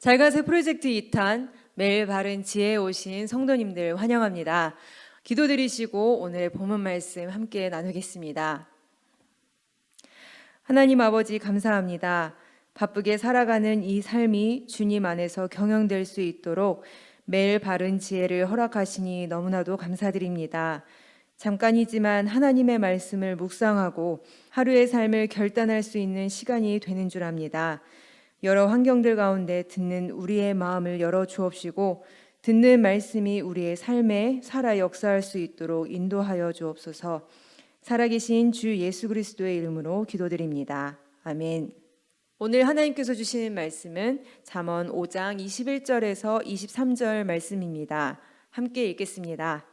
잘가세 프로젝트 2탄 매일 바른 지혜에 오신 성도님들 환영합니다. 기도드리시고 오늘의 본문 말씀 함께 나누겠습니다. 하나님 아버지 감사합니다. 바쁘게 살아가는 이 삶이 주님 안에서 경영될 수 있도록 매일 바른 지혜를 허락하시니 너무나도 감사드립니다. 잠깐이지만 하나님의 말씀을 묵상하고 하루의 삶을 결단할 수 있는 시간이 되는 줄 압니다. 여러 환경들 가운데 듣는 우리의 마음을 열어 주옵시고 듣는 말씀이 우리의 삶에 살아 역사할 수 있도록 인도하여 주옵소서. 살아계신 주 예수 그리스도의 이름으로 기도드립니다. 아멘. 오늘 하나님께서 주시는 말씀은 잠언 5장 21절에서 23절 말씀입니다. 함께 읽겠습니다.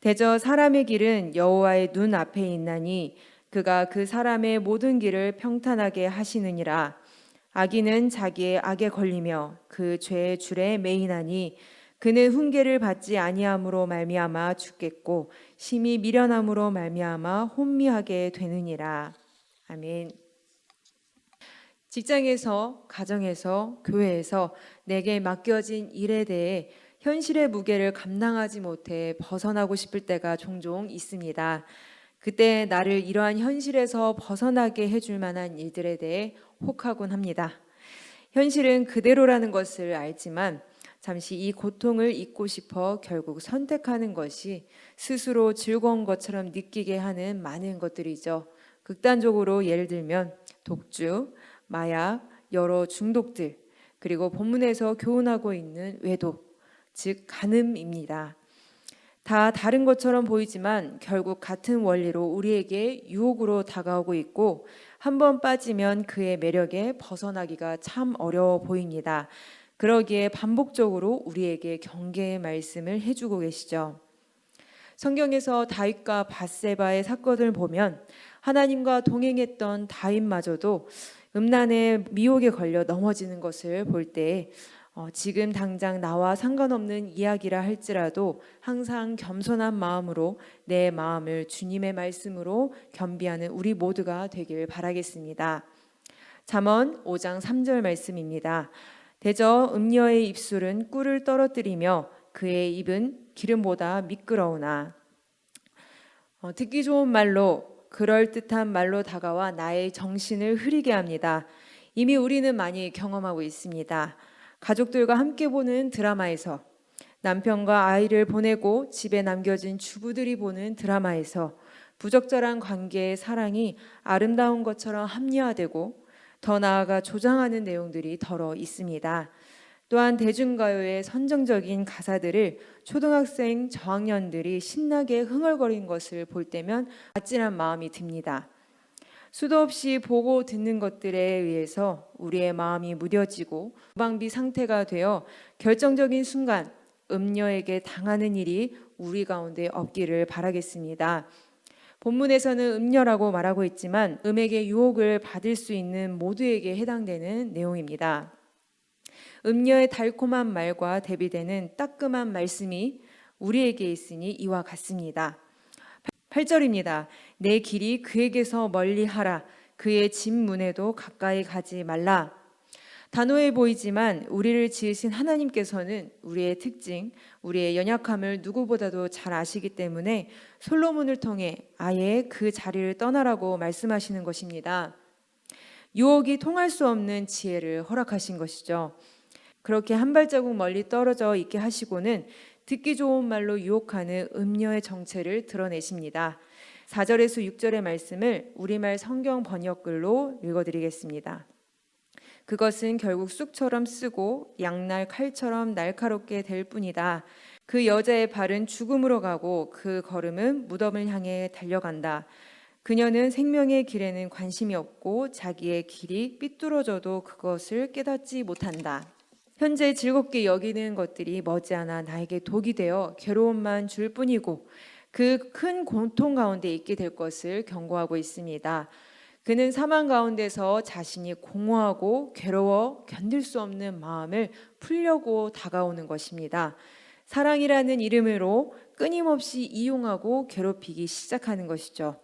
대저 사람의 길은 여호와의 눈 앞에 있나니 그가 그 사람의 모든 길을 평탄하게 하시느니라. 악인은 자기의 악에 걸리며 그 죄의 줄에 매이나니 그는 훈계를 받지 아니함으로 말미암아 죽겠고 심히 미련함으로 말미암아 혼미하게 되느니라. 아멘. 직장에서, 가정에서, 교회에서 내게 맡겨진 일에 대해 현실의 무게를 감당하지 못해 벗어나고 싶을 때가 종종 있습니다. 그때 나를 이러한 현실에서 벗어나게 해줄 만한 일들에 대해 혹하곤 합니다. 현실은 그대로라는 것을 알지만 잠시 이 고통을 잊고 싶어 결국 선택하는 것이 스스로 즐거운 것처럼 느끼게 하는 많은 것들이죠. 극단적으로 예를 들면 독주, 마약, 여러 중독들, 그리고 본문에서 교훈하고 있는 외도, 즉 간음입니다. 다 다른 것처럼 보이지만 결국 같은 원리로 우리에게 유혹으로 다가오고 있고 한번 빠지면 그의 매력에 벗어나기가 참 어려워 보입니다. 그러기에 반복적으로 우리에게 경계의 말씀을 해주고 계시죠. 성경에서 다윗과 밧세바의 사건을 보면 하나님과 동행했던 다윗마저도 음란의 미혹에 걸려 넘어지는 것을 볼 때 지금 당장 나와 상관없는 이야기라 할지라도 항상 겸손한 마음으로 내 마음을 주님의 말씀으로 겸비하는 우리 모두가 되길 바라겠습니다. 잠언 5장 3절 말씀입니다. 대저 음녀의 입술은 꿀을 떨어뜨리며 그의 입은 기름보다 미끄러우나. 듣기 좋은 말로 그럴듯한 말로 다가와 나의 정신을 흐리게 합니다. 이미 우리는 많이 경험하고 있습니다. 가족들과 함께 보는 드라마에서, 남편과 아이를 보내고 집에 남겨진 주부들이 보는 드라마에서 부적절한 관계의 사랑이 아름다운 것처럼 합리화되고 더 나아가 조장하는 내용들이 더러 있습니다. 또한 대중가요의 선정적인 가사들을 초등학생 저학년들이 신나게 흥얼거리는 것을 볼 때면 아찔한 마음이 듭니다. 수도 없이 보고 듣는 것들에 의해서 우리의 마음이 무뎌지고 무방비 상태가 되어 결정적인 순간 음녀에게 당하는 일이 우리 가운데 없기를 바라겠습니다. 본문에서는 음녀라고 말하고 있지만 음에게 유혹을 받을 수 있는 모두에게 해당되는 내용입니다. 음녀의 달콤한 말과 대비되는 따끔한 말씀이 우리에게 있으니 이와 같습니다. 8절입니다. 내 길이 그에게서 멀리하라. 그의 집 문에도 가까이 가지 말라. 단호해 보이지만 우리를 지으신 하나님께서는 우리의 특징, 우리의 연약함을 누구보다도 잘 아시기 때문에 솔로몬을 통해 아예 그 자리를 떠나라고 말씀하시는 것입니다. 유혹이 통할 수 없는 지혜를 허락하신 것이죠. 그렇게 한 발자국 멀리 떨어져 있게 하시고는 듣기 좋은 말로 유혹하는 음녀의 정체를 드러내십니다. 4절에서 6절의 말씀을 우리말 성경 번역글로 읽어드리겠습니다. 그것은 결국 쑥처럼 쓰고 양날 칼처럼 날카롭게 될 뿐이다. 그 여자의 발은 죽음으로 가고 그 걸음은 무덤을 향해 달려간다. 그녀는 생명의 길에는 관심이 없고 자기의 길이 삐뚤어져도 그것을 깨닫지 못한다. 현재 즐겁게 여기는 것들이 머지않아 나에게 독이 되어 괴로움만 줄 뿐이고 그 큰 고통 가운데 있게 될 것을 경고하고 있습니다. 그는 사망 가운데서 자신이 공허하고 괴로워 견딜 수 없는 마음을 풀려고 다가오는 것입니다. 사랑이라는 이름으로 끊임없이 이용하고 괴롭히기 시작하는 것이죠.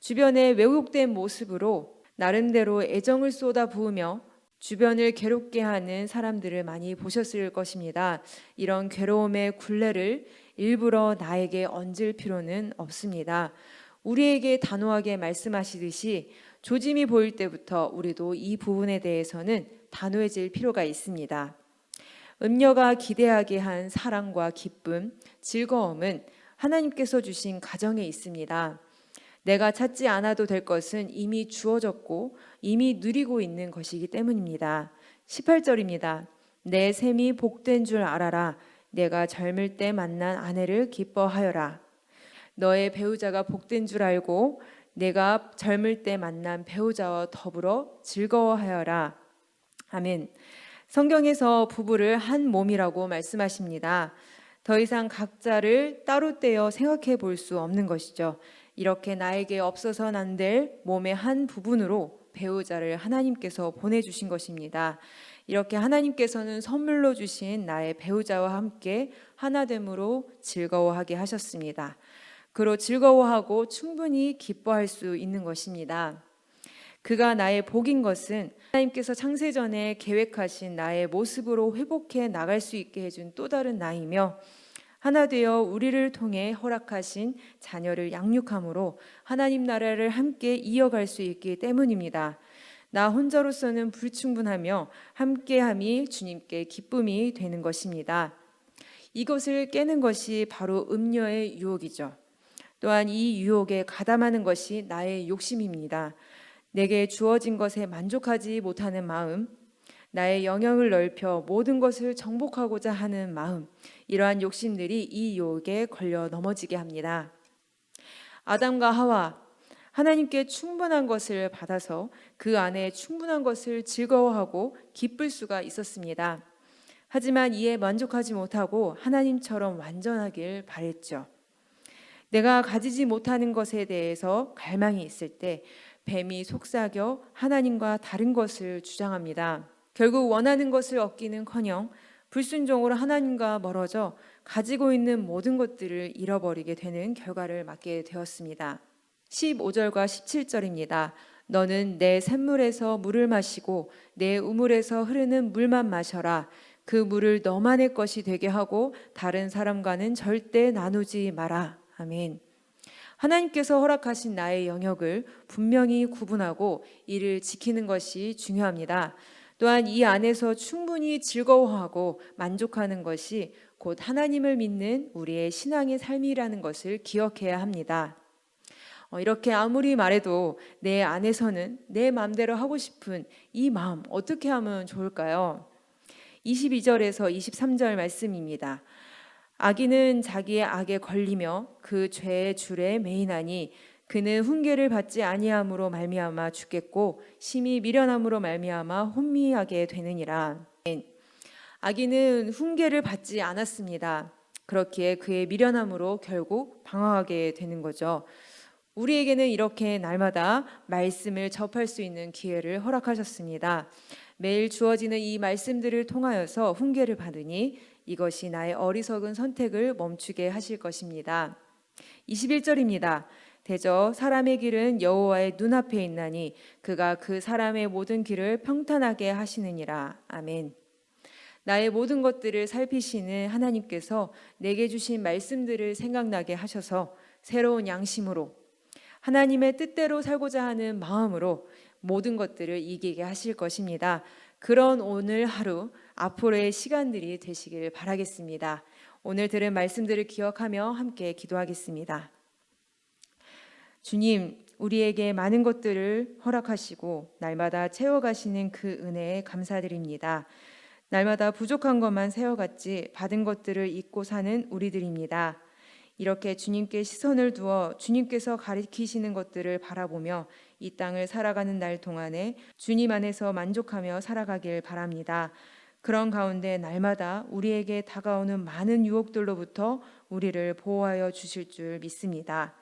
주변에 왜곡된 모습으로 나름대로 애정을 쏟아 부으며 주변을 괴롭게 하는 사람들을 많이 보셨을 것입니다. 이런 괴로움의 굴레를 일부러 나에게 얹을 필요는 없습니다. 우리에게 단호하게 말씀하시듯이 조짐이 보일 때부터 우리도 이 부분에 대해서는 단호해질 필요가 있습니다. 음녀가 기대하게 한 사랑과 기쁨, 즐거움은 하나님께서 주신 가정에 있습니다. 내가 찾지 않아도 될 것은 이미 주어졌고 이미 누리고 있는 것이기 때문입니다. 18절입니다. 내 셈이 복된 줄 알아라. 내가 젊을 때 만난 아내를 기뻐하여라. 너의 배우자가 복된 줄 알고 내가 젊을 때 만난 배우자와 더불어 즐거워하여라. 아멘. 성경에서 부부를 한 몸이라고 말씀하십니다. 더 이상 각자를 따로 떼어 생각해 볼 수 없는 것이죠. 이렇게 나에게 없어서는 안 될 몸의 한 부분으로 배우자를 하나님께서 보내주신 것입니다. 이렇게 하나님께서는 선물로 주신 나의 배우자와 함께 하나됨으로 즐거워하게 하셨습니다. 그로 즐거워하고 충분히 기뻐할 수 있는 것입니다. 그가 나의 복인 것은 하나님께서 창세전에 계획하신 나의 모습으로 회복해 나갈 수 있게 해준 또 다른 나이며 하나 되어 우리를 통해 허락하신 자녀를 양육함으로 하나님 나라를 함께 이어갈 수 있기 때문입니다. 나 혼자로서는 불충분하며 함께함이 주님께 기쁨이 되는 것입니다. 이것을 깨는 것이 바로 음녀의 유혹이죠. 또한 이 유혹에 가담하는 것이 나의 욕심입니다. 내게 주어진 것에 만족하지 못하는 마음, 나의 영역을 넓혀 모든 것을 정복하고자 하는 마음, 이러한 욕심들이 이 유혹에 걸려 넘어지게 합니다. 아담과 하와, 하나님께 충분한 것을 받아서 그 안에 충분한 것을 즐거워하고 기쁠 수가 있었습니다. 하지만 이에 만족하지 못하고 하나님처럼 완전하길 바랬죠. 내가 가지지 못하는 것에 대해서 갈망이 있을 때 뱀이 속삭여 하나님과 다른 것을 주장합니다. 결국 원하는 것을 얻기는커녕 불순종으로 하나님과 멀어져 가지고 있는 모든 것들을 잃어버리게 되는 결과를 맞게 되었습니다. 15절과 17절입니다. 너는 내 샘물에서 물을 마시고 내 우물에서 흐르는 물만 마셔라. 그 물을 너만의 것이 되게 하고 다른 사람과는 절대 나누지 마라. 아멘. 하나님께서 허락하신 나의 영역을 분명히 구분하고 이를 지키는 것이 중요합니다. 또한 이 안에서 충분히 즐거워하고 만족하는 것이 곧 하나님을 믿는 우리의 신앙의 삶이라는 것을 기억해야 합니다. 이렇게 아무리 말해도 내 안에서는 내 마음대로 하고 싶은 이 마음 어떻게 하면 좋을까요? 22절에서 23절 말씀입니다. 악인은 자기의 악에 걸리며 그 죄의 줄에 매이나니 그는 훈계를 받지 아니함으로 말미암아 죽겠고 심히 미련함으로 말미암아 혼미하게 되느니라. 악인은 훈계를 받지 않았습니다. 그렇기에 그의 미련함으로 결국 방황하게 되는 거죠. 우리에게는 이렇게 날마다 말씀을 접할 수 있는 기회를 허락하셨습니다. 매일 주어지는 이 말씀들을 통하여서 훈계를 받으니 이것이 나의 어리석은 선택을 멈추게 하실 것입니다. 21절입니다. 대저 사람의 길은 여호와의 눈앞에 있나니 그가 그 사람의 모든 길을 평탄하게 하시느니라. 아멘. 나의 모든 것들을 살피시는 하나님께서 내게 주신 말씀들을 생각나게 하셔서 새로운 양심으로 하나님의 뜻대로 살고자 하는 마음으로 모든 것들을 이기게 하실 것입니다. 그런 오늘 하루, 앞으로의 시간들이 되시길 바라겠습니다. 오늘 들은 말씀들을 기억하며 함께 기도하겠습니다. 주님, 우리에게 많은 것들을 허락하시고 날마다 채워가시는 그 은혜에 감사드립니다. 날마다 부족한 것만 세어갔지 받은 것들을 잊고 사는 우리들입니다. 이렇게 주님께 시선을 두어 주님께서 가리키시는 것들을 바라보며 이 땅을 살아가는 날 동안에 주님 안에서 만족하며 살아가길 바랍니다. 그런 가운데 날마다 우리에게 다가오는 많은 유혹들로부터 우리를 보호하여 주실 줄 믿습니다.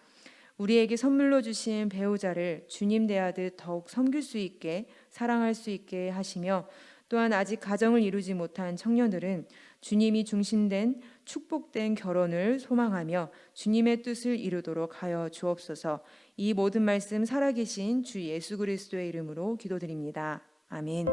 우리에게 선물로 주신 배우자를 주님 대하듯 더욱 섬길 수 있게 사랑할 수 있게 하시며 또한 아직 가정을 이루지 못한 청년들은 주님이 중심된 축복된 결혼을 소망하며 주님의 뜻을 이루도록 하여 주옵소서. 이 모든 말씀 살아계신 주 예수 그리스도의 이름으로 기도드립니다. 아멘.